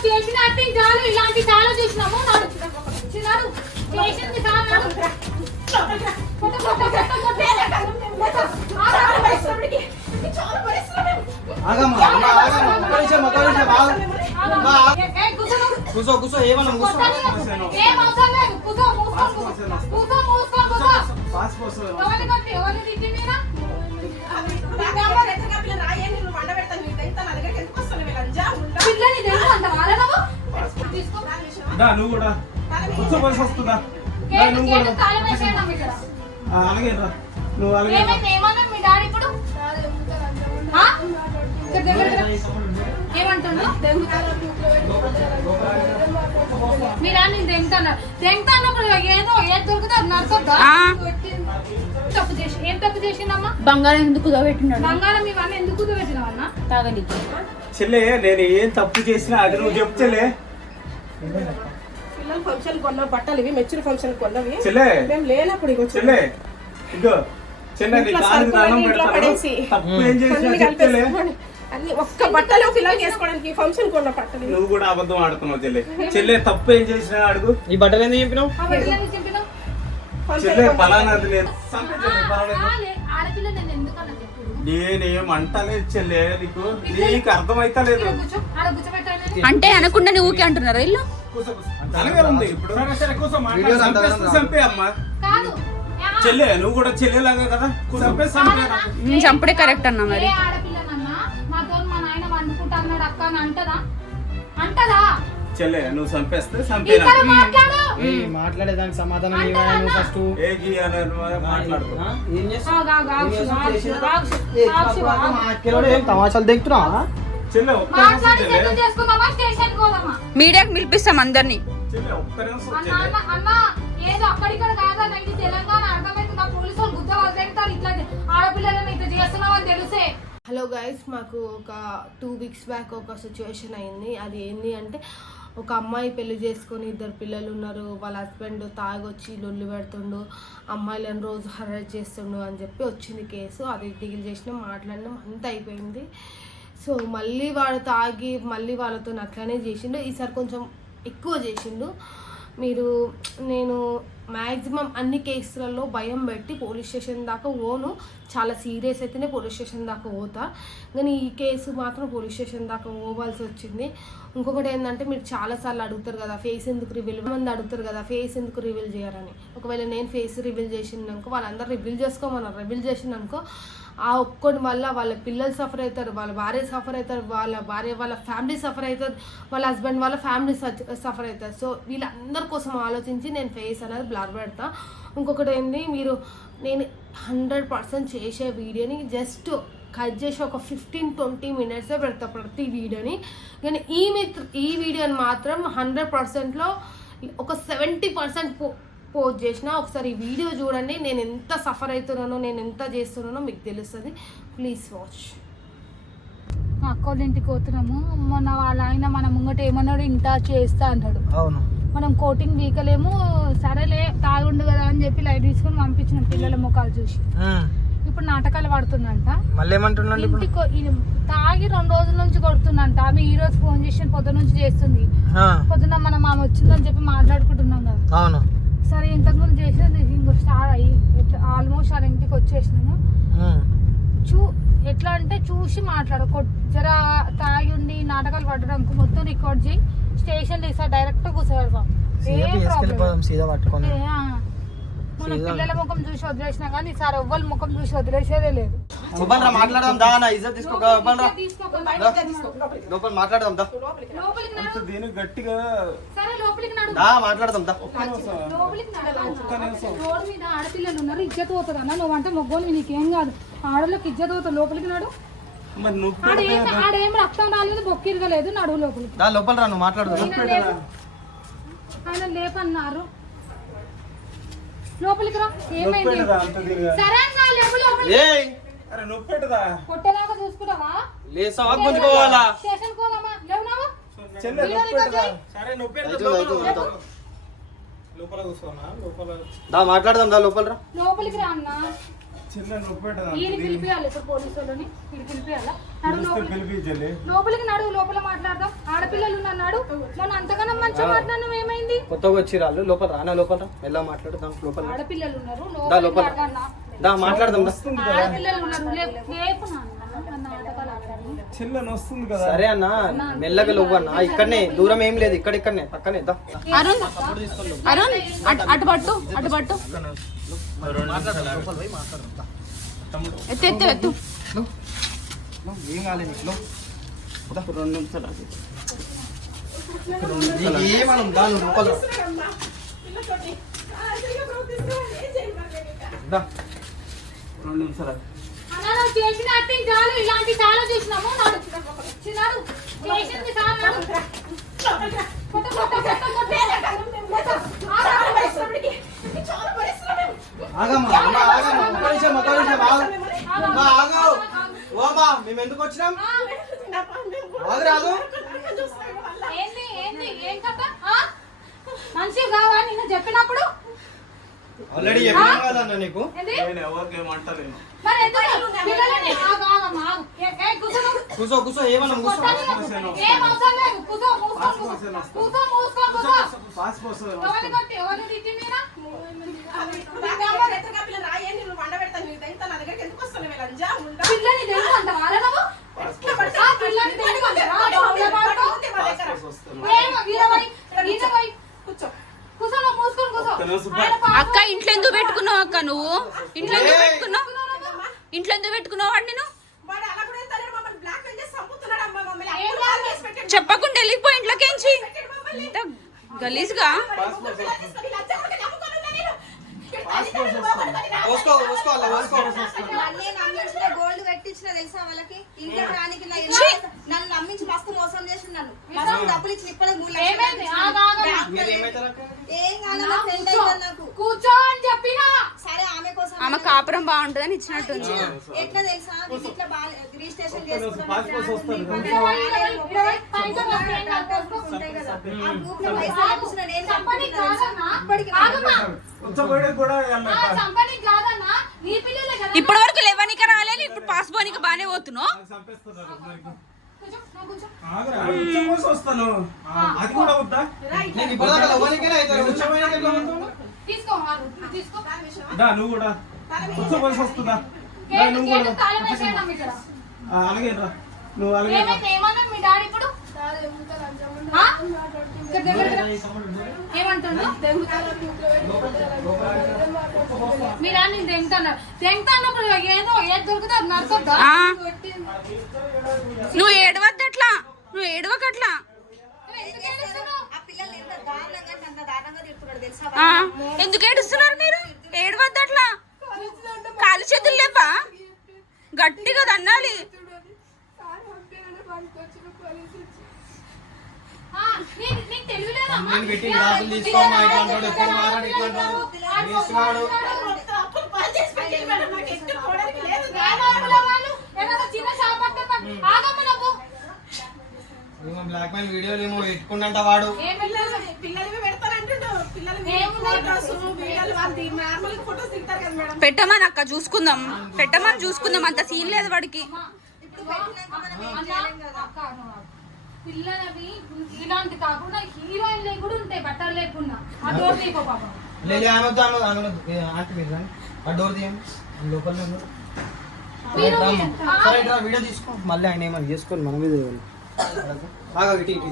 నువ్వు చేసిన యాక్టింగ్ చాలు ఇలాంటి చాలా చూసినాము నాడు చిన్నాడు చేసింది చాలు కొట్ట, కొట్ట, కొట్ట. ఆగమ్మా నువ్వు? వస్తుందా నువ్వు కూడా. అలాగే రా. నువ్వు అలాగే నేను దెంగుతాను ఏదో ఏది దొరికితే అది నరకొద్దా. తప్పు చేసి ఏం తప్పు చేసిందమ్మా? బంగారం ఎందుకు కుదవబెట్టినాడు? బంగారం ఇవన్నీ ఎందుకు తాగలి చెల్లె నేను ఏం తప్పు చేసినా అది నువ్వు చెప్పు చెల్లె పిల్లల ఫంక్షన్ కొన్న బట్టలు ఇవి మెచ్యూర్ ఫంక్షన్ కొన్నవి చెల్లె. మేము లేనప్పుడు ఇగో. చెల్లె. ఇగో చెల్లె నీ పెడతాను. తప్పు ఏం చేసినా. అన్ని ఒక్క బట్టలు పిల్లలు వేసుకోవడానికి ఫంక్షన్ కొన్న బట్టలు ఇవి. నువ్వు కూడా అబద్ధం ఆడుతున్నావు చెల్లె. చెల్లె తప్పు ఏం చేసినా అడుగు. ఈ బట్టలు ఎందుకు చెప్పినావు చెల్లె పలానాది లేదు. ఆడపిల్ల నేను అంటలేదు చెల్లె నీకు. నీకు ఆడ కూర్చోబెట్టాలని అంటే. అనకుండా నువ్వు ఊకే అంటున్నారా? ఇల్లు. అలాగే ఉంది ఇప్పుడు. చంపే అమ్మా చెల్లె నువ్వు కూడా చెల్లెలాగా కదా? చంపే చంపుడే కరెక్ట్ అన్నా మరి. అంటదా? అంటదా? చెల్లె నువ్వు చంపేస్తే మాట్లాడేదానికి సమాధానం ఇవ్వాలి. ఫస్ట్ తమాషాలు పోదామా? మీడియాకి పిలిపిస్తాం అందరినీ. చెల్లె ఒక్క నిమిషం అన్న చెల్లె. అన్న అన్న ఏదో అక్కడిక్కడ కాదన్న ఇది తెలంగాణ అర్థమవుతుందా? పోలీసు వాళ్ళు గుద్ద వదిలేస్తారు ఇట్లా ఆడపిల్లలను ఇట్లా చేస్తున్నావు అని తెలిసే. హలో గైస్ మాకు ఒక టూ వీక్స్ బ్యాక్ ఒక సిచ్యువేషన్ అయింది. అది ఏంటి అంటే ఒక అమ్మాయి పెళ్ళి చేసుకొని ఇద్దరు పిల్లలు ఉన్నారు. వాళ్ళ హస్బెండ్ తాగొచ్చి లొల్లి పెడుతుండు. అమ్మాయిలను రోజు హరాజ్ చేస్తుండు అని చెప్పి వచ్చింది కేసు. అది డీల్ చేసినాం మాట్లాడినాం అంత అయిపోయింది. సో మళ్ళీ వాడు తాగి మళ్ళీ వాళ్ళతో అట్లానే చేసిండు. ఈసారి కొంచెం ఎక్కువ చేసిండు. మీరు నేను మ్యాక్సిమం అన్ని కేసులలో భయం పెట్టి పోలీస్ స్టేషన్ దాకా పోను. చాలా సీరియస్ అయితేనే పోలీస్ స్టేషన్ దాకా పోతా. కానీ ఈ కేసు మాత్రం పోలీస్ స్టేషన్ దాకా పోవాల్సి వచ్చింది. ఇంకొకటి ఏంటంటే మీరు చాలాసార్లు అడుగుతారు కదా ఫేస్ ఎందుకు రివీల్ మంది అడుగుతారు కదా ఫేస్ ఎందుకు రివీల్ చేయాలని. ఒకవేళ నేను ఫేస్ రివీల్ చేసిందనుకో వాళ్ళందరూ రివీల్ చేసుకోమన్నారు. రివీల్ చేసిందనుకో ఆ ఒక్కటి వల్ల వాళ్ళ పిల్లలు సఫర్ అవుతారు వాళ్ళ భార్య సఫర్ అవుతారు వాళ్ళ భార్య వాళ్ళ ఫ్యామిలీ సఫర్ అవుతుంది వాళ్ళ హస్బెండ్ వాళ్ళ ఫ్యామిలీ సఫర్ అవుతారు. సో వీళ్ళందరి కోసం ఆలోచించి నేను ఫేస్ అనేది బ్లర్ పెడతా. ఇంకొకటి ఏంటి మీరు నేను హండ్రెడ్ పర్సెంట్ చేసే వీడియోని జస్ట్ కట్ చేసి ఒక ఫిఫ్టీన్ ట్వంటీ మినిట్సే పెడతా ప్రతి వీడియోని. కానీ ఈ మిత్ర ఈ వీడియోని మాత్రం హండ్రెడ్ పర్సెంట్లో ఒక సెవెంటీ పర్సెంట్ పోస్ట్ చేసిన ఒకసారి ఈ వీడియో చూడండి నేను ఎంత సఫర్ అవుతున్నానో నేను ఎంత చేస్తున్నానో మీకు తెలుస్తుంది. ప్లీజ్ వాచ్ మా అక్క వాళ్ళ ఇంటికి పోతున్నాము. మొన్న వాళ్ళ ఆయన మన ముంగట ఏమన్నాడు ఇంత చేస్తా అన్నాడు. అవును. మనం కోటింగ్ వీకలేము సరేలే తాగుండు కదా అని చెప్పి లైట్ తీసుకొని పంపించిన పిల్లల ముఖాలు చూసి. ఇప్పుడు నాటకాలు పడుతుందంట. మళ్ళీ ఏమంటున్నాడు ఇప్పుడు? ఇంటికి ఈ- తాగి రెండు రోజుల నుంచి కొడుతుందంట. ఆమె ఈ రోజు ఫోన్ చేసి పొద్దు నుంచి చేస్తుంది. ఆ, పొద్దున్న మన మామ వచ్చిందని చెప్పి మాట్లాడుకుంటున్నాం కదా. అవును. సరే ఇంతకుముందు చేసేది ఇంకో స్టార్ అయ్యి ఆల్మోస్ట్ వాళ్ళ ఇంటికి వచ్చేసినాము. చూ ఎట్లా అంటే చూసి మాట్లాడు. జర తాగి ఉండి నాటకాలు పడడానికి మొత్తం రికార్డ్ చేయి. స్టేషన్ ఈసారి డైరెక్ట్ కూర్చోబెడతాం. మన. పిల్లల ముఖం చూసి వదిలేసినా కానీ ఈసారి ఎవ్వరి ముఖం చూసి వదిలేసేదే లేదు. లోపల రా మాట్లాడదాం దా నా ఇజ్జత్ తీసుకోక లోపల మాట్లాడదాం దా. నడు దీని గట్టిగా సరే లోపలికి నడు. దా మాట్లాడదాం దా. లోపలికి నడు. రోడ్ మీద ఆడపిల్లలు ఉన్నారు ఇజ్జత్ పోతుంది అన్న? నువ్వు అంటే మొగ్గోలు నీకేం కాదు. ఆడోళ్ళకి ఇజ్జత్ పోతుంది? లోపలికి నడు. మరి నువ్వు ఆడేం ఆడేం రక్తం రాలేదు బొక్కిరగలేదు నడువు లోపలికి. దా లోపల రా నువ్వు మాట్లాడదాం ఆయన లేపు ఆయన లేపన్నారు. లోపలికి రా. ఏమైంది? సరే అరే పెట్టదా చూసుకుంటావా? లేసావా గుంజుకోవాలా? స్టేషన్ లేవునావా? చెల్లె పెట్టదా సరే లోపల అవుతుంది. లోపల కూర్చోనా లోపల దా మాట్లాడదాం దా లోపల రా లోపలికి రా అన్న. చెల్లె నువ్వు పెట్టదా ఈయన పిలిపియాలి ఇప్పుడు పోలీసు వాళ్ళని. ఈయన పిలిపియాలా? నడు పిలిస్తే లోపలికి. పిలిపి చెల్లి లోపలికి నడు లోపల మాట్లాడదాం. ఆడపిల్ల ఆడపిల్లలు ఉన్నాడు మొన్న అంతగానో మంచిగా మాట్లాడినావు ఏమైంది? కొత్తగా వచ్చి రాళ్ళు లోపల రానా లోపల ఎలా మాట్లాడుదాం లోపల రా. ఆడపిల్లలు ఉన్నారు లోపల. దా మాట్లాడదాం. చెల్లెని వస్తుంది కదా. సరే అన్న మెల్లగా లోపు అన్న. ఇక్కడనే దూరం ఏం లేదు ఇక్కడ ఇక్కడనే. పక్కనే దా. అరుణ్ అరుణ్ అటు అటు పట్టు అటు పట్టు. ఎత్తు ఎత్తు ఎత్తు. ఏం కాలేదు నీకు. లో. రెండు నిమిషాలు ఏమనం నువ్వు. రెండు నిమిషాలు చేసిన యాక్టింగ్ చాలు ఇలాంటి చాలా చూసినాము చిన్నాడు చేసింది ఆగు ఓ అమ్మా మేము ఎందుకు వచ్చినాం రాదు? మంచిగా కావా నిన్ను చెప్పినప్పుడు ఆల్రెడీ చెప్పినాం కదా అన్న నీకు? నేను ఎవరికి ఏమంటలేను మరి ఎందుకు పిల్లలని ఆగు ఆగమ్మా ఆగు. ఏ ఏ. కూసో కూసో ఏమన్నాం కూసో ఏం అవసరం లేదు. కూర్చో మూసుకో కూర్చో కూర్చో మూసుకో కూర్చో పాస్ పోస్తుంది ఎవరిని కొట్టి ఎవరిని తిట్టిందిరా పిల్లని అంటావా అలా నువ్వు? పిల్లని అంటావా బావుల పాడుకో ఏమో వీరవై వీరవై కూర్చో కూర్చో నువ్వు మూసుకొని కూర్చో ఒక్క నిమిషం ఆయన పాపం. అక్క ఇంట్లో ఎందుకు పెట్టుకున్నావు అక్క నువ్వు? ఇంట్లో ఎందుకు పెట్టుకున్నావు? ఇంట్లో ఎందుకు పెట్టుకున్నావు వాడిని నువ్వు చెప్పకుండా వెళ్ళిపో ఇంట్లోకేంచి? ఇంత గలీజ్గా? గోల్డ్ పెట్టించిన తెలుసా వాళ్ళకి? ఇంకా ఇల్లు- నన్ను నమ్మించి మస్తు మోసం చేసింది నన్ను మస్తు డబ్బులు ఇచ్చి ఇప్పటికి మూడు లక్షలు? ఏం కాదు కూర్చో. అని చెప్పినా సరే ఆమె కోసం ఆమె కాపురం బాగుంటుందని ఇచ్చినట్టుంది ఎట్లా తెలుసా నేను ఇట్లా బాగా రిజిస్ట్రేషన్ చేసుకున్నాను పాస్ పోసి వస్తాను. ఇరవై ఇరవై ఇరవై పైసలు వస్తాయి నాకు. ఉంటాయి కదా ఆ గ్రూప్లో పైసలు పంపించిన నేను చంపనీకి కాదన్నా. ఇప్పటికి ఆగమ్మా. ఉచ్చబడి కూడా ఆ, వెళ్ళాలి. చంపనీకి కాదన్నా. నీ పిల్లలే కదా. ఇప్పటి వరకు లేవనిక రాలేదు ఇప్పుడు పాస్ పోనీకి బానే పోతున్నావు నాకు చంపేస్తున్నారు నాకు. కూర్చో, నువ్వు కూర్చో. ఆగురా, ఉచ్చపోసి వస్తాను అది కూడా వద్దా నేను ఇప్పటిదాకా లవ్వనికైనా అవుతాను ఉచ్చమైన ఎట్లా ఉంటాను? తీసుకో ఆగు, తీసుకో. దా నువ్వు కూడా. ఉచ్చపోసి వస్తుందా దా. నువ్వు కూడా. అలాగే రా. నువ్వు అలాగే ఏమన్నాడు మీ డాడీ ఇప్పుడు? మీ డాడీ ఏదో ఏది నరకొద్దా. నువ్వు ఏడవద్దట్లా. నువ్వు ఏడవకట్లా. ఎందుకు ఏడుస్తున్నారు? మీరు? ఏడవద్దట్లా కాలు చేతులు లేవా? గట్టిగా తన్నాలి. ఆ, నీకు నీకు తెలియలేదా? నేను పెట్టి గ్లాసులు తీసుకోమ్మా ఇట్లా అంటాడు ఎప్పుడు మారాడు ఇట్లా అంటాడు ఏం చేస్తున్నాడు ఏమనుకున్న వాళ్ళు? ఏమన్నా చిన్న షాప్ పట్టుకుందా? ఆగమ్మ నువ్వు. ఏమో బ్లాక్ మెయిల్ వీడియోలు ఏమో పెట్టుకుండంట వాడు? పెట్టమని అక్క చూసుకుందాం. పెట్టమని చూసుకుందాం. అంత సీన్ లేదు వాడికి. పిల్లలవి ఇలాంటి కాకుండా హీరోయిన్లు కూడా ఉంటాయి బట్టలు లేకుండా. ఆ డోర్ తీకో పాపం. లేదు ఆంటీ మీరు. ఆ డోర్ తీయండి. లోపల సరే వీడియో తీసుకో. మళ్ళీ ఆయన ఏమని చేసుకొని మన మీద ఇవ్వాలి. ఆగా ఇటు ఇటు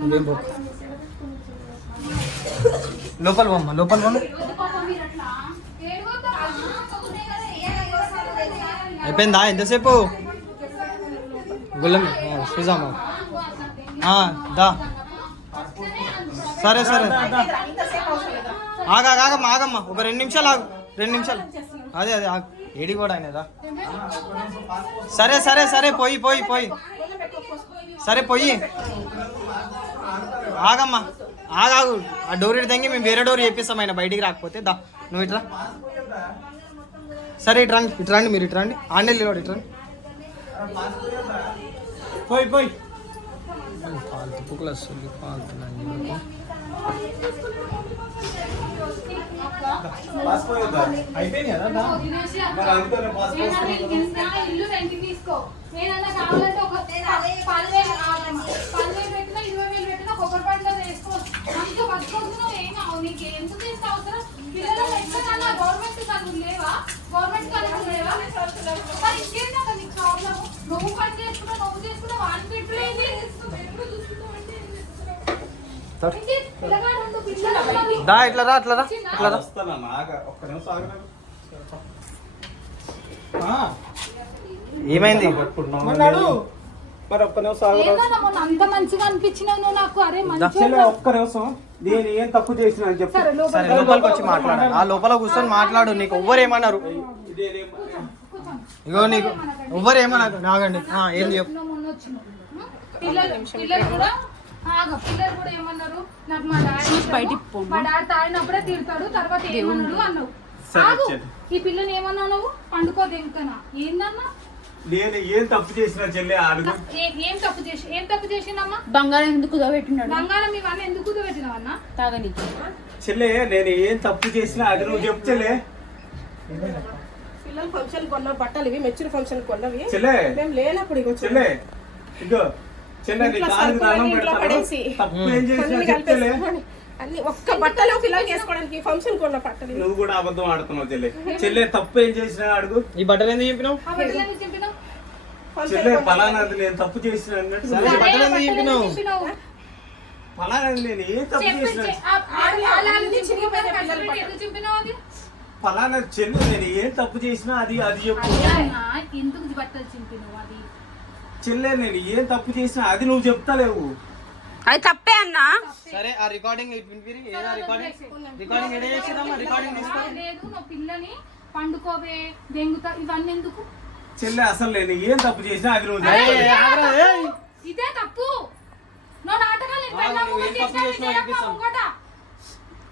నువ్వేం పో. లోపల బొమ్మ లోపల పోమ్మ అయిపోయిందా? ఎంతసేపు? గుళ్ళం సుజామా దా. సరే సరే. ఆగా ఆగమ్మ ఆగమ్మ. ఒక రెండు నిమిషాలు ఆగు. రెండు నిమిషాలు. అదే అదే ఏడి కూడా ఆయనదా సరే సరే సరే పోయి పోయి పోయి. సరే పోయి. ఆగమ్మా. ఆగాగు. ఆ డోర్ ఇటు మేము వేరే డోర్ చేపిస్తాం ఆయన బయటికి రాకపోతే. దా నువ్వు ఇట్రా సరే ఇటు రండి. ఇటు రండి మీరు ఇటు రండి. ఆండే ఇటు రండి. పోయి పోయి. ఫాల్తు పుక్కులు వస్తుంది ఫాల్తు అయిపోయింది కదా నీకు అవసరం? పిల్లలు ఎక్కడన్నా గవర్నమెంట్ లేవా? గవర్నమెంట్ లేవా? నీకు ప్రాబ్లం నువ్వు పని నువ్వు వాళ్ళు దా ఇట్లా రా ఇట్లా రా. ఇట్లా ఏమైంది? మరి ఒక్క నిమిషం ఆగలేదు ఏందన్నా మొన్న అంత మంచిగా అనిపించినావు నువ్వు నాకు అరే మంచిగా చెల్లె ఒక్క నిమిషం. నేను ఏం తప్పు చేసిన అని చెప్పు. సరే లోపల సరే లోపలికి వచ్చి మాట్లాడు. ఆ లోపల కూర్చొని మాట్లాడు నీకు ఎవ్వరు ఏమన్నారు? ఇదేనేం ఇగో నీకు ఎవ్వరు ఏమన్నారు నాగండి ఆ, ఏంది చెప్పు. నువ్వు మొన్న వచ్చినావు. ఉం? పిల్లలు పిల్లలు కూడా ఆగ పిల్లలు కూడా ఏమన్నారు? నాకు మా డాడీ బయటికి ఇష్టము. మా డాడీ తాగినప్పుడే తిడతాడు తర్వాత ఏమన్నాడు అన్నావు. సరే, ఆగు చెల్లి. ఈ పిల్లని ఏమన్నావు నువ్వు? ఏందన్నా? నేను ఏం తప్పు చేసిన చెల్లె అడుగు ఏ- తప్పు చేసి ఏం తప్పు చేసిందమ్మా బంగారం ఎందుకు కుదవబెట్టినాడు? బంగారం ఇవన్నీ ఎందుకు కుదబెట్టినావన్నా తాగనికి చెల్లె నేను ఏం తప్పు చేసినా అది నువ్వు చెప్పు చెల్లె. పిల్లల ఫంక్షన్ కొన్న బట్టలు ఇవి మెచ్యూర్ ఫంక్షన్ కొన్నవి చెల్లె. మేము లేనప్పుడు ఇగో. చెల్లె ఇగో. చెల్లె నీ దండం ఇంట్లో పెడతాను. పడేసి. తప్పు ఏం చేసినా కలిపేసుకోండి. అన్ని ఒక్క బట్టలు పిల్లలు వేసుకోవడానికి ఫంక్షన్ కొన్న బట్టలు. నువ్వు కూడా అబద్ధం ఆడుతున్నావు చెల్లె. చెల్లె తప్పు ఏం చేసినా అడుగు. ఈ బట్టలు ఎందుకు చెప్పినావు ఆ బిడ్డలు ఎందుకు చెప్పినావు ఫంక్షన్ చెల్లె కొన్న పలానాది నేను తప్పు చేసిన అన్నట్టు? పలానాది నేను ఏం తప్పు చేసిన? పలానా చెల్లె నేను ఏం తప్పు చేసినా అది అది చెప్పు. అదే అన్నా, ఎందుకు బట్టలు చింపినావు అది? చెల్లె నేను ఏం తప్పు చేసినా అది నువ్వు చెప్తాలేవు. అది తప్పే అన్నా. సరే ఆ రికార్డింగ్ ఏదా రికార్డింగ్ రికార్డింగ్ ఎడ చేసిందమ్మా రికార్డింగ్ తీసుకో. లేదు నువ్వు పిల్లని పండుకోవే దెంగుతా ఇవన్నీ ఎందుకు? చెల్లె అసలు నేను ఏం తప్పు చేసినా అది నువ్వు. ఇదే తప్పు.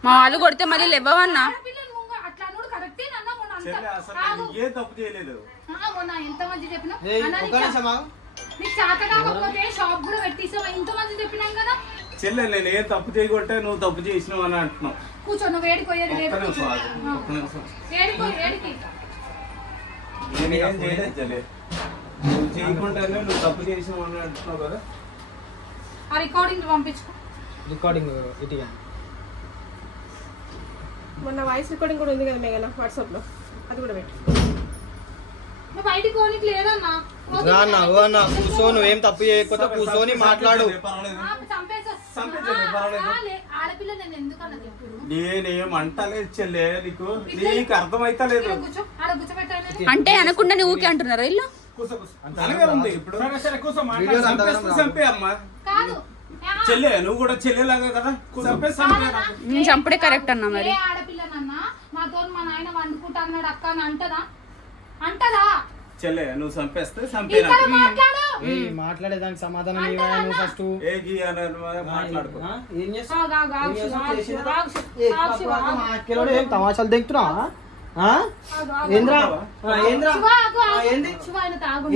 మా వాళ్ళు కొడితే మళ్ళీ లేవవన్నా? ఆడపిల్లలు ముంగ అట్లా అనుడు కరెక్టే నాన్న మొన్న అంత చెల్లె అసలు ఆగు. నేను ఏం తప్పు చేయలేదు. ఎంత మంది చెప్పినా? చెల్లె నేను ఏం తప్పు చేయకుంటే నువ్వు తప్పు చేసినావు అని అంటున్నావు. కూర్చో నువ్వు లేదు నేను ఏం చేయలేదు చెల్లె నువ్వు చేయకుండానే నువ్వు తప్పు చేసినావు అని అంటున్నావు కదా? ఆ రికార్డింగ్ పంపించుకో. రికార్డింగ్ ఇటు మొన్న వాయిస్ రికార్డింగ్ కూడా ఉంది కదా మేఘన వాట్సాప్లో. అది కూడా పెట్టు. నువ్వు బయటికి పోనీకి లేదన్నా. కూర్చో నువ్వేం తప్పు చేయకపోతే కూర్చొని మాట్లాడు. చంపేసా. నేను అంటలేదు చెల్లె నీకు నీకు అర్థమైతలేదు అంటే అనకుండా ఊకే అంటున్నారా ఇల్లు? కూసో, కూసో. అలాగే ఉంది. ఇప్పుడు వీడియోలు అంతా చంపేస్తే చంపే అమ్మా కాదు. ఆ, చెల్లె నువ్వు కూడా చెల్లెలాగా కదా? చంపుడే కరెక్ట్ అన్నా మరి. ఏ ఆడపిల్లనన్నా నాతో మా నాయన వండుకుంటా అన్నాడు అక్క అని అంటదా? అంటదా? చెల్లె నువ్వు చంపేస్తే చంపే ఇక్కడ మాట్లాడు. ఏయ్, మాట్లాడేదానికి సమాధానం ఇవ్వాలి నువ్వు ఫస్ట్ ఏ గీ అని మాట్లాడుకో. ఏం చేస్తావు ఏం తమాషాలు దిగుతున్నా ఏంద్రా? ఏంద్రా. ఏంది.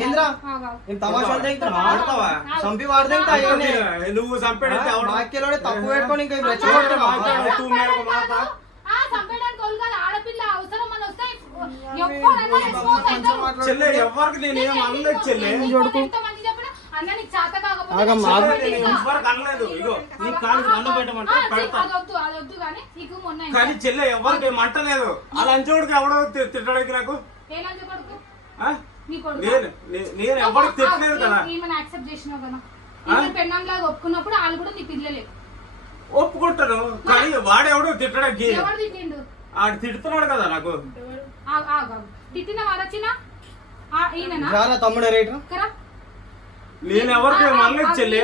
ఏంద్రా? తమాషాలు ఆడతావా? చంపి నువ్వు అక్కలోడే తప్పు పెట్టుకొని ఇంకా రెచ్చగొడుతున్నావా? చెల్లె ఎవరికి నేను ఏం అనలేదు చెల్లె. కానీ చెల్లె ఎవరికి అలా అంచోడికి ఎవడో తిట్టడానికి నాకు? నేను ఎవరికి తిట్టలేదు కదా. ఒప్పుకున్నప్పుడు వాళ్ళు కూడా నీ పిల్లలే. ఒప్పుకుంటాను కానీ వాడెవడో తిట్టడానికి ఆడు తిడుతున్నాడు కదా నాకు. తిట్టిన వారొచ్చిన ఈయననా? రారా తమ్ముడు రేటు కరా. నేను ఎవరికి చెల్లె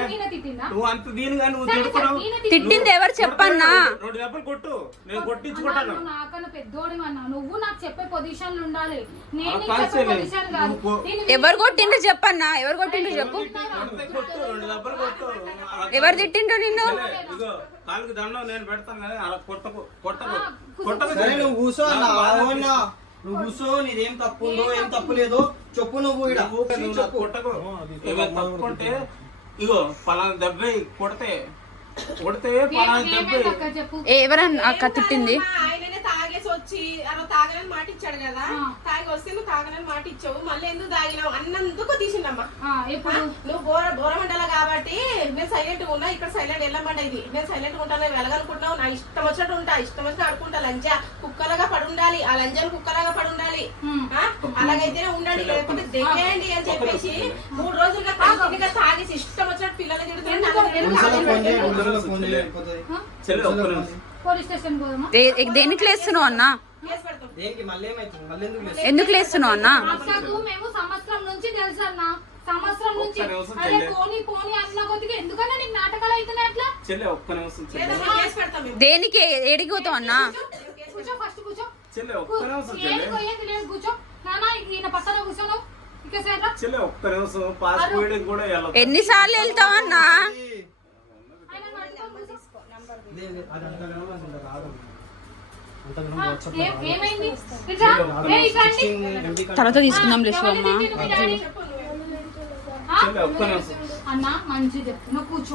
నువ్వు అంత దీనిగా నువ్వు తిడుతున్నావు? తిట్టిందా? ఎవరు? చెప్పన్నా? రెండు దెబ్బలు కొట్టు. నేను కొట్టించుకుంటాను. నాకన్నా పెద్దోడి అన్నా. నువ్వు నాకు చెప్పే పొజిషన్ ఉండాలి. నేను చెప్పే. పొజిషన్ కాదు. ఎవరు కొట్టిండ్రు చెప్పన్నా? ఎవరు కొట్టిండ్రు చెప్పు. రెండు దెబ్బలు కొట్టు. ఎవరు తిట్టిండ్రు నిన్ను? కాలుకి దండం నేను పెడతాను కానీ అలా కొట్టకు కొట్టకు. కొట్టకు కూర్చో నువ్వు కూర్చో నీదేం తప్పు ఉందో ఏం తప్పు? లేదో చెప్పు నువ్వు కొట్టకు. ఏమైనా తప్పుకుంటే ఇగో పలానా దెబ్బ కొడితే కొడితే పలానా దెబ్బ. చెప్పు? ఎవరన్నా అక్క తిట్టింది? ఆయననే వచ్చి అలా తాగనని మాట ఇచ్చాడు కదా. తాగి వస్తే నువ్వు తాగనని మాట ఇచ్చావు. మళ్ళీ ఎందుకు తాగినావు అన్నందుకు తీసిందమ్మా. ఆ, ఇప్పుడు నువ్వు బోర బోరమండల కాబట్టి నేను సైలెంట్ ఉన్నా ఇక్కడ సైలెంట్ వెళ్ళమంట ఇది. నేను సైలెంట్ ఉంటాను వెళ్ళగనుకుంటున్నావు నా ఇష్టం వచ్చినట్టు ఉంటా ఇష్టం వచ్చినట్టు ఆడుకుంటా లంజా కుక్కలాగా పడి ఉండాలి. ఆ లంజాలు కుక్కలాగా పడి ఉండాలి? అలాగైతేనే ఉండండి లేకపోతే దిగేయండి అని చెప్పేసి మూడు రోజులుగా తాగేసి ఇష్టం వచ్చినట్టు పిల్లలు తిడుతున్నాడు ఎందుకు? పోలీస్ స్టేషన్ పోదామా? దేనికి లేస్తున్నావు అన్నా? ఎందుకు లేస్తున్నావు? అన్నా? అక్కకు మేము సంవత్సరం నుంచి తెలుసు అన్న. సంవత్సరం నుంచి ఒక్క నిమిషం అదే చెల్లె. పోనీ పోనీ అన్న కొద్దిగా ఎందుకన్నా నీకు నాటకాలు అవుతున్నాయి అట్లా? చెల్లె ఒక్క నిమిషం చెల్లె. లేదా మేము కేసు పెడతాం మేము. దేనికి ఏడికి పోతావు అన్నా? కూర్చో ఫస్ట్ కూర్చో. చెల్లె ఒక్క నిమిషం ఏది చెల్లె. పోయేది లేదు కూర్చో. నాన్న ఈయన పక్కన కూర్చోను. ఇక సేరా చెల్లె ఒక్క నిమిషం. పాస్ పోయడానికి కూడా వెళ్ళదు ఎన్నిసార్లు వెళ్తావు అన్నా? తర్వాత తీసుకుందాం లేసు అమ్మా అన్న మంచి చెప్తున్నా కూర్చో.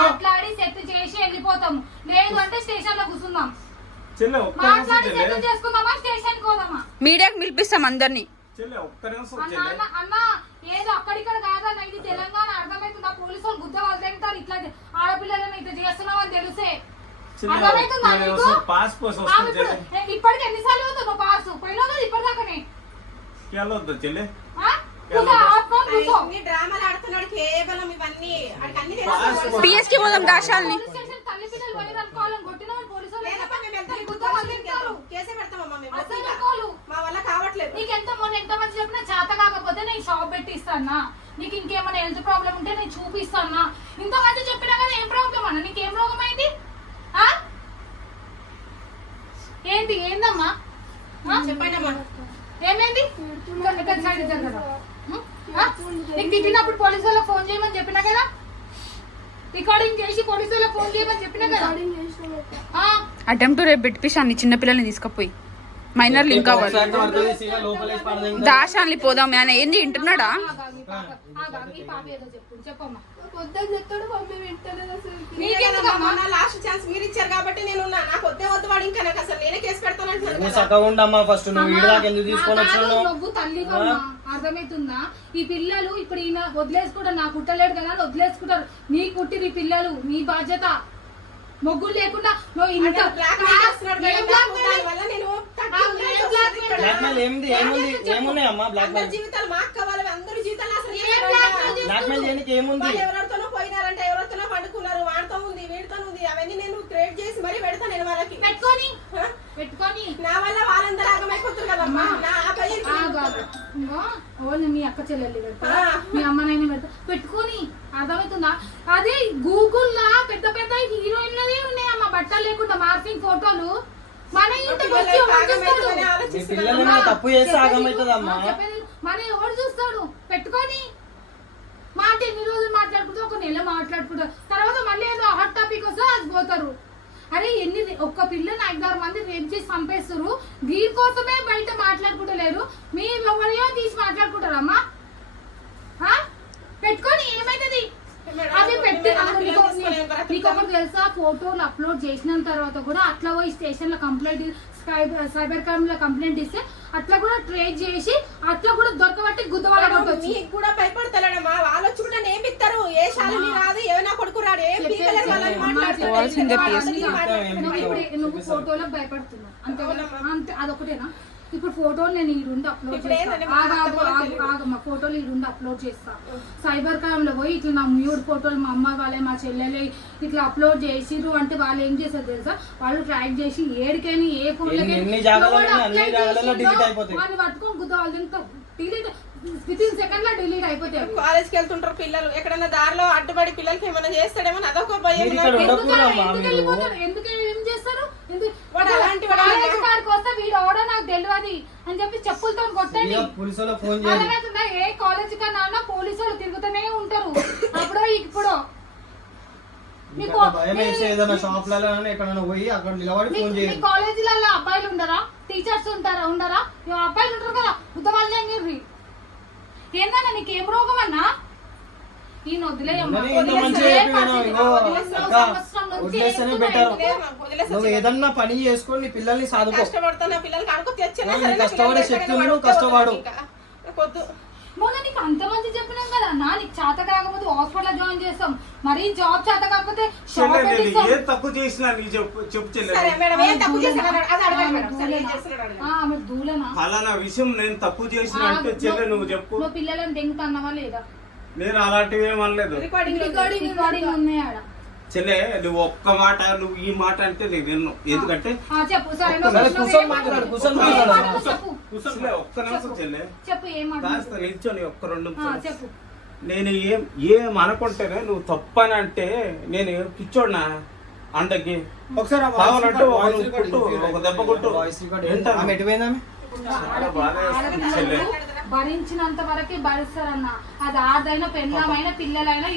మాట్లాడి సెట్ చేసి వెళ్ళిపోతాం లేదు అంటే స్టేషన్లో కూర్చుందాం మాట్లాడి చేసుకుందామా స్టేషన్ మీడియాకి పిలిపిస్తాం అందరినీ. చెల్లె ఒక్క నిమిషం అన్న చెల్లె. అన్న అన్న ఏదో అక్కడిక్కడ కాదన్న ఇది తెలంగాణ అర్థమవుతుందా? పోలీసు వాళ్ళు గుద్ద వాళ్ళు తింటారు ఇట్లా ఆడపిల్లలను ఇట్లా చేస్తున్నావు అని తెలిసే అర్థమవుతుందా నీకు? ఇప్పటికి ఎన్నిసార్లు అవుతావు పాసు? పోయినా కదా ఇప్పటిదాకానే వెళ్ళొద్దు చెల్లె. డ్రామాలు ఆడుతున్నాడు కేవలం ఇవన్నీ. అన్ని. పిఎస్కి పోదాం దాశాలని తల్లి పిల్లలు అనుకోవాలని కొట్టిన మా వల్ల కావట్లేదు. నీకెంత మొన్న ఎంత మంది చెప్పినా చేత కాకపోతే నేను షాప్ పెట్టిస్తానా నీకు ఇంకేమైనా హెల్త్ ప్రాబ్లం ఉంటే నేను చూపిస్తానా ఇంతమంది చెప్పినా కదా ఏం ప్రాబ్లం అన్న? నీకు ఏం రోగం అయింది? ఏంటి? ఏందమ్మా? చెప్పండి అమ్మా. ఏమైంది? నీకు తిట్టినప్పుడు పోలీసు వాళ్ళకి ఫోన్ చేయమని చెప్పినా కదా? రికార్డింగ్ చేసి పోలీసు వాళ్ళకి ఫోన్ చేయమని చెప్పినా కదా? ఆ? అటెంప్ట్ రేపు పెట్టిపిస్తాను చిన్నపిల్లల్ని తీసుకుపోయి. మైనర్లు ఇంకా. దాశాన్ని పోదాం. ఆయన ఏంది వింటున్నాడా? చెప్పమ్మా. పొద్దున్న చెప్తాడు మమ్మీ వింటలేదు అసలు. నీకెందుకమ్మా నా లాస్ట్ ఛాన్స్ మీరు ఇచ్చారు కాబట్టి నేను ఉన్నా. నాకు వద్దే వద్దు వాడు ఇంకా నాకు అసలు నేనే కేసు పెడతానంటున్నాను నువ్వు కదా. చక్కగా ఉండమ్మా ఫస్ట్ నువ్వు ఎందుకు తీసుకొని నువ్వు అర్థమవుతుందా ఈ పిల్లలు ఇప్పుడు ఈయన వదిలేసుకుంటారు నాకు కుట్టలేడు కదా అని వదిలేసుకుంటారు. నీ కుట్టిరు ఈ పిల్లలు నీ బాధ్యత. మొగ్గులు లేకుండా నువ్వు ఇంత జీవితాలు మాకు కావాలి అందరి జీవితాలు అసలు ఎవరితోనో పోయినారంట ఎవరితోనో పండుకున్నారు వాడితో ఉంది వీడితో ఉంది అవన్నీ నేను క్రియేట్ చేసి మరీ పెడతాను నేను వాళ్ళకి. పెట్టుకొని? పెట్టుకొని. నా వల్ల వాళ్ళందరూ ఆగమైపోతారు కదమ్మా నా మీ అక్క పెడతా పెడతా పెట్టుకొని. అర్థమవుతుందా? అదే గూగుల్ పెద్ద పెద్ద హీరోయిన్లదే ఉన్నాయమ్మా. బట్టలు లేకుండా మార్పింగ్ ఫోటోలు. మన ఇంటికి వచ్చి ఎవరు తప్పు చేస్తే ఆగమవుతుందమ్మా మన ఎవరు చూస్తాడు పెట్టుకొని. మాట ఎన్ని రోజులు మాట్లాడుకుంటూ ఒక నెల మాట్లాడుకుంటారు తర్వాత మళ్ళీ ఏదో హాట్ టాపిక్ వస్తే అది పోతారు. అరే ఎన్ని ఒక్క పిల్లని ఐదారు మంది రేపు చేసి చంపేస్తారు. దీనికోసమే బయట మాట్లాడుకుంటలేరు. మీ ఎవరియో తీసి మాట్లాడుకుంటారమ్మా? పెట్టుకొని ఏమైతుంది? అది పెట్టి. నీకు ఒకటి తెలుసా? ఫోటోలు అప్లోడ్ చేసిన తర్వాత కూడా అట్లా పోయి స్టేషన్లో కంప్లైంట్ సైబర్ క్రైమ్లో కంప్లైంట్ ఇస్తే అట్లా కూడా ట్రేస్ చేసి అట్లా కూడా దొరకబట్టి గుద్దవాళ్ళ కొట్టొచ్చు మీకు కూడా భయపడతాడమ్మా వాళ్ళు వచ్చి కూడా నేమిస్తారు ఏ శాలిని రాదు? ఏమైనా కొడుకు రాడు ఏం వాళ్ళని మాట్లాడుతున్నారు. మాట్లాడుతున్నారు. నువ్వు ఇప్పుడు నువ్వు ఫోటోలకు భయపడుతున్నావు. అంతే అంతే అదొకటేనా ఇప్పుడు ఫోటోలు నేను ఈ రెండు అప్లోడ్ ఇప్పుడు చేస్తా. ఏంటంటే ఆగు, ఆగు, మా ఆగు, ఆగమ్మా ఫోటోలు ఈ రెండు అప్లోడ్ చేస్తా. సైబర్ క్రైమ్లో పోయి ఇట్లా నా మ్యూడ్ ఫోటోలు మా అమ్మ వాళ్ళే మా చెల్లెలే ఇట్లా అప్లోడ్ చేసిర్రు అంటే వాళ్ళు ఏం చేస్తారు తెలుసా? వాళ్ళు ట్రాక్ చేసి ఏడికైనా ఏ ఫోన్. వాళ్ళు పట్టుకొని గుద్ద వాళ్ళు డిలీట్ విత్ ఇన్ సెకండ్లో డిలీట్ అయిపోతాయి వెళ్తుంటారు పిల్లలు. ఎక్కడైనా దారిలో అడ్డుపడి పిల్లలకి ఏమైనా చేస్తాడేమో అని అదొక భయం ఎందుకు వెళ్ళిపోతారు? ఎందుకు ఏం చేస్తారు? వాడు అలాంటి వాడు వస్తే ఎవడో నాకు తెలియదు అని చెప్పి చెప్పులతో కొట్టండి. అర్థమవుతుందా? ఏ కాలేజ్ కన్నా పోలీసు వాళ్ళు తిరుగుతూనే ఉంటారు. అప్పుడో ఇప్పుడు. మీకు కాలేజీలలో అబ్బాయిలు ఉండరా? టీచర్స్ ఉంటారా? ఉండరా? అబ్బాయిలు ఉంటారు కదా ఉద్దవాళ్ళు ఎంగిర్రి ఏందన్నా నీకు ఏం రోగం అన్నా? వదిలేసి నువ్వు ఏదన్నా పని చేసుకొని నీ పిల్లల్ని నా కష్టపడే పిల్లలు శక్తి ఎక్కడైనా ఉంది, నువ్వు పడితే కష్టపడు. మొన్న నీకు అంత మంది చెప్పినాం కదా. అన్న నీకు చేత కాకపోతే హాస్పిటల్ జాయిన్ చేస్తాం. మరీ జాబ్ చేత కాకపోతే షాప్ చెల్లె నేను పెట్టిస్తాం ఏ తప్పు చేసినా నీ చెప్పు చెప్పు చెల్లె. సరే మేడం ఏం తప్పు చేశారు అన్నాడు. అది అడగండి ఆమె మేడం. సరే, ఏం దూలనా? చేస్తున్నాడు అడగండి. ఆ, ఆమె దూలనా? ఫలానా విషయం నేను తప్పు చేసిన అంటే చెల్లె నువ్వు చెప్పు. నువ్వు పిల్లలను దెంగుతున్నావా లేదా? నేను అలాంటివి ఏం అనలేదు. రికార్డింగ్ రికార్డింగ్ రికార్డింగ్ ఉన్నాయి ఆడ. చెల్లె నువ్వు ఒక్క మాట నువ్వు ఈ మాట అంటే నేను విన్ను. ఎందుకంటే ఒక్క నిమిషం చెల్లె చెప్పు ఏం కాస్త నిల్చొని ఒక్క రెండు నేను ఏం ఏం అనుకుంటేనే నువ్వు తప్పని అంటే నేను పిచ్చోడినా? అండకి. ఒకసారి కావాలంటే ఒక దెబ్బ కొట్టు. చాలా బాధ చెల్లె. భరించినంత వరకే భరిస్తారన్న. అది ఆడైనా పెళ్ళమైనా పిల్లలైనా.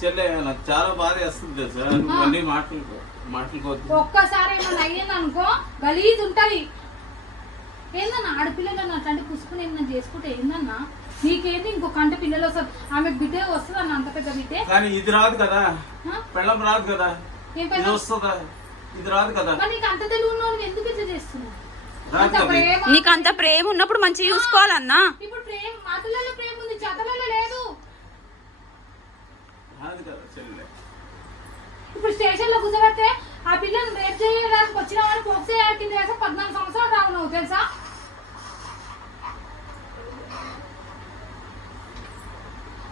చెల్లె నాకు చాలా బాధ వేస్తుంది తెలుసా? నువ్వు అన్ని మాటలు మాటలుకోవద్దు ఒక్కసారి ఏమైనా అయ్యింది అనుకో గలీజ్ ఉంటది. ఏందన్నా ఆడపిల్లలు అట్లాంటి పుసుకుని ఏమన్నా చేసుకుంటే ఏందన్నా? నీకేంది ఇంకో కంట పిల్లలు వస్తారు. ఆమె బిడ్డ వస్తుంది అన్న అంత పెద్ద బిడ్డే. కానీ ఇది రాదు కదా? పెళ్ళం రాదు కదా. ఏం ఇది? వస్తుందా? ఇది రాదు కదా. నీకు అంత తెలివి ఉన్నోళ్ళు ఎందుకు ఇట్లా చేస్తున్నావు నీకు అంత ప్రేమ ఉన్నప్పుడు మంచిగా చూసుకోవాలన్నా? ఇప్పుడు ప్రేమ మాటలలో ప్రేమ ఉంది లేదు. ఇప్పుడు స్టేషన్లో కూర్చోబెడితే ఆ పిల్లని రేప్ చేయడానికి వచ్చిన ఒకసే కింద వేస్తే పద్నాలుగు సంవత్సరాలు రావు నువ్వు తెలుసా?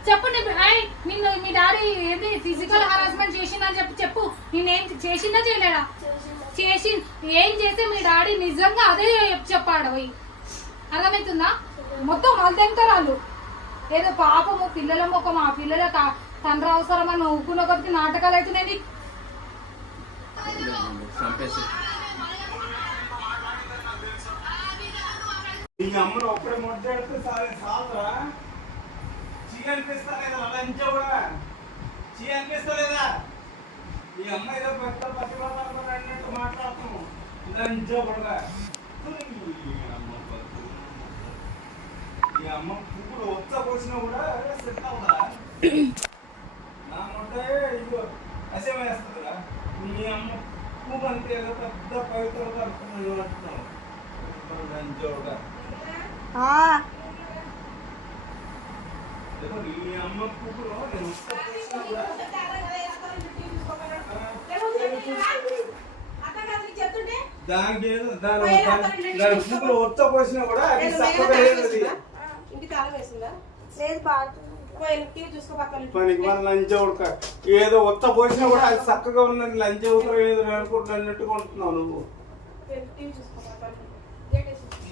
చెప్పండి నిన్ను మీ డాడీ ఏంటి ఫిజికల్ హరాస్మెంట్ చేసిందని చెప్పి చెప్పు. నేనేం చేసిందా చేయలేడా చేసి ఏం చేస్తే మీ డాడీ నిజంగా అదే చెప్పాడు పోయి అర్థమవుతుందా మొత్తం మల్దెంగుతారు వాళ్ళు ఏదో పాపము పిల్లల ముఖం ఆ పిల్లల తండ్రి అవసరం అని నవ్వుకున్న కొద్దికి నాటకాలు అవుతున్నాయి ఈ అమ్మను ఒక్కడే మొట్టాడితే సారే సాలరా చీ అనిపిస్తా లేదా లంచ కూడా చీ అనిపిస్తా లేదా ఈ అమ్మ ఏదో పెద్ద మాట్లాడుతున్నాము లంచ కూడా ఈ అమ్మ పువ్వులు ఒచ్చ పోసినా కూడా సెట్ అవుదా నా మొట్టే ఇదిగో అసేమ వేస్తుందిరా నీ అమ్మ పువ్వు అంతే ఏదో పెద్ద అంటున్నావు లంచోడా? ఏదో నీ అమ్మ పువ్వులో నేను పోసినా కూడా దానికి దాని ఒచ్చ పోసినా కూడా అది చక్కగా లేదు. ఇంటి తాళం వేసిందా? పనికి మన లంచ ఉడక ఏదో ఒచ్చ పోసినా కూడా అది చక్కగా ఉన్నది లంచ ఉడక ఏదో ఉంటున్నావు నువ్వు.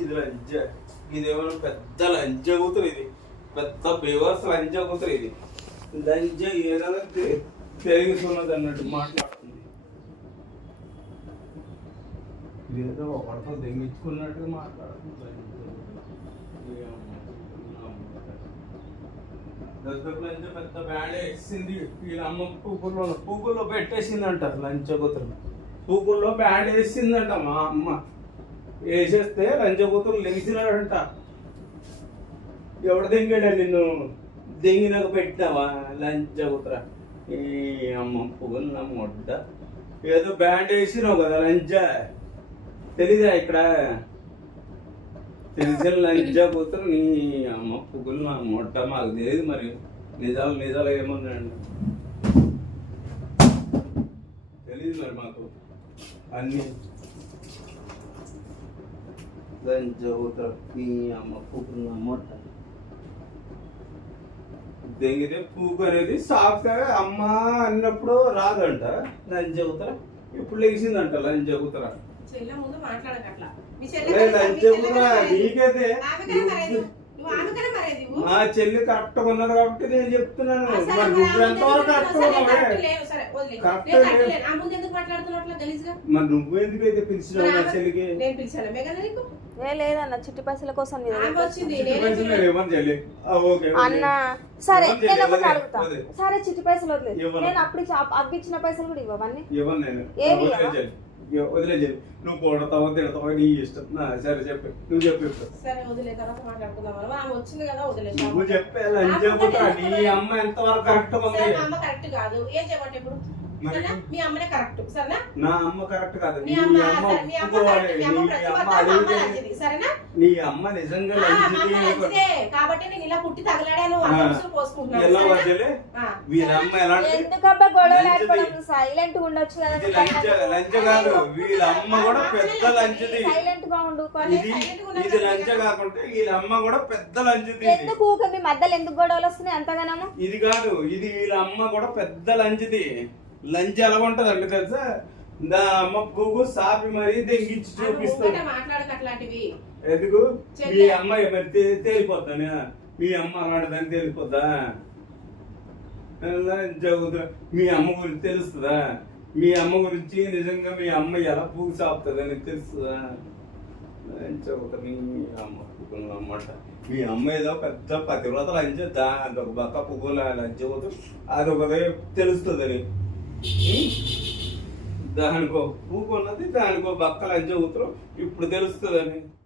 ఇది లంచ. ఇదేమో పెద్ద లంచ కూతురు ఇది. పెద్ద బేవర్స్ లంచ కూతురు ఇది. లంచ ఏదో తె- తెలుగుతున్నది అన్నట్టు మాట్లాడుతుంది ఒక ఒకటితో దెంగించుకున్నట్టుగా మాట్లాడుతుంది. లంచ పెద్ద బ్యాడ్ వేసింది. వీళ్ళమ్మ పూకుల్లో పూకుల్లో పెట్టేసిందంట లంచ కూతురు పూకుల్లో బ్యాడ్ వేసిందంట మా అమ్మ. వేసేస్తే లంచబూతులు లెగిసినాడంట ఎవడు దెంగాడా నిన్ను? దెంగినాక పెట్టినావా లంచబూతురా ఈ అమ్మ పువ్వులు నా మొడ్డ. ఏదో బ్యాండ్ వేసినావు కదా లంచ. తెలీదా ఇక్కడ? తెలిసిన లంచ కూతురు నీ అమ్మ పువ్వులు నా మొట్ట మాకు తెలియదు మరి. నిజాలు నిజాలు ఏముందండి తెలియదు మరి మాకు అన్నీ. లంచవుతారు నీ అమ్మ పూకున్న మొట్ట. దెంగితే పూకు అనేది సాఫ్ట్గా అమ్మ అన్నప్పుడు రాదంట. లంచవుతారా ఇప్పుడు లేచిందంట లంచవుతారా చెల్లె ముందు మీ. మా చెల్లి కరెక్ట్? ఉన్నది కాబట్టి నేను చెప్తున్నాను. మరి నువ్వు ఎందుకు- ఎందుకైతే పిలిచినావు ఆమె- చెల్లికి? లేదన్న చిట్టి పైసల కోసం. అన్న సరే నేను ఒకటి అడుగుతా. సరే చిట్టి పైసలు వదిలేదు. నేను అప్పుడు ఇచ్చి- అప్- అవి ఇచ్చిన పైసలు కూడా ఇవ్వవన్నీ ఏమి వదిలే ఇవ్వవా? చెల్లి. ఇవ్వ- వదిలే చెల్లి నువ్వు కొడతావో తిడతావో నీ ఇష్టం. నా, సరే చెప్పు. నువ్వు చెప్పు ఇప్పుడు. సరే వదిలే తర్వాత మాట్లాడుకుందాం మనం. ఆమె వచ్చింది కదా వదిలే నువ్వు చెప్పే లంచ్ చెబుతా నీ అమ్మ ఎంతవరకు కరెక్ట్ ఉంది కరెక్ట్ కాదు. ఏం చేయమంటే ఇప్పుడు? మీ అమ్మనే కరెక్ట్. సరేనా? నా అమ్మ కరెక్ట్ కాదు. మీ నీ అమ్మ అమ్మ సరే, మీ అమ్మ ఒప్పుకోవాలి. కరెక్ట్. మీ అమ్మ నీ ప్రతి అమ్మ సరేనా? నీ నిజంగా కాబట్టి నేను ఇలా పుట్టి తగలాడాను. ఆ. అదృష్టం పోసుకుంటున్నాను. ఎలా సరేనా? వదిలే? ఆ. వీళ్ళమ్మ ఎలాంటిది ఎందుకబ్బా గొడవ లంచది. లేకపోవడం సైలెంట్గా ఉండొచ్చు కదా? లంచ కాదు వీళ్ళ అమ్మ కూడా పెద్ద లంచది సైలెంట్గా ఉండు. ఇది ఇది లంచ కాకుంటే వీళ్ళ అమ్మ కూడా పెద్ద లంచది ఎందుకు మీ మధ్యలో ఎందుకు గొడవలు వస్తున్నాయి అంతగానము? ఇది కాదు. ఇది వీళ్ళ అమ్మ కూడా పెద్ద లంచిది లంచ్ ఎలా ఉంటదండి తెలుసా? దా అమ్మ పువ్వు సాపి మరీ మాట్లాడకు అట్లాంటివి. ఎందుకు. మీ అమ్మ మరి తే- తేలిపోద్దానే? మీ అమ్మ అలాంటిదని తేలిపోద్దా? వద్దు. మీ అమ్మ గురించి తెలుస్తుందా? మీ అమ్మ గురించి నిజంగా మీ అమ్మ ఎలా పువ్వు సాపుతుందని తెలుస్తుందా? ఒక మీ అమ్మ అన్నమాట? మీ అమ్మ ఏదో పెద్ద పతివ్రత లంచ దా అదొక బక్క పువ్వుల లంచ పోతూ అదొక తెలుస్తుందని. దానికో పువ్వు కొన్నది దానికో బక్క అని చెబుతారు ఇప్పుడు తెలుస్తుందని.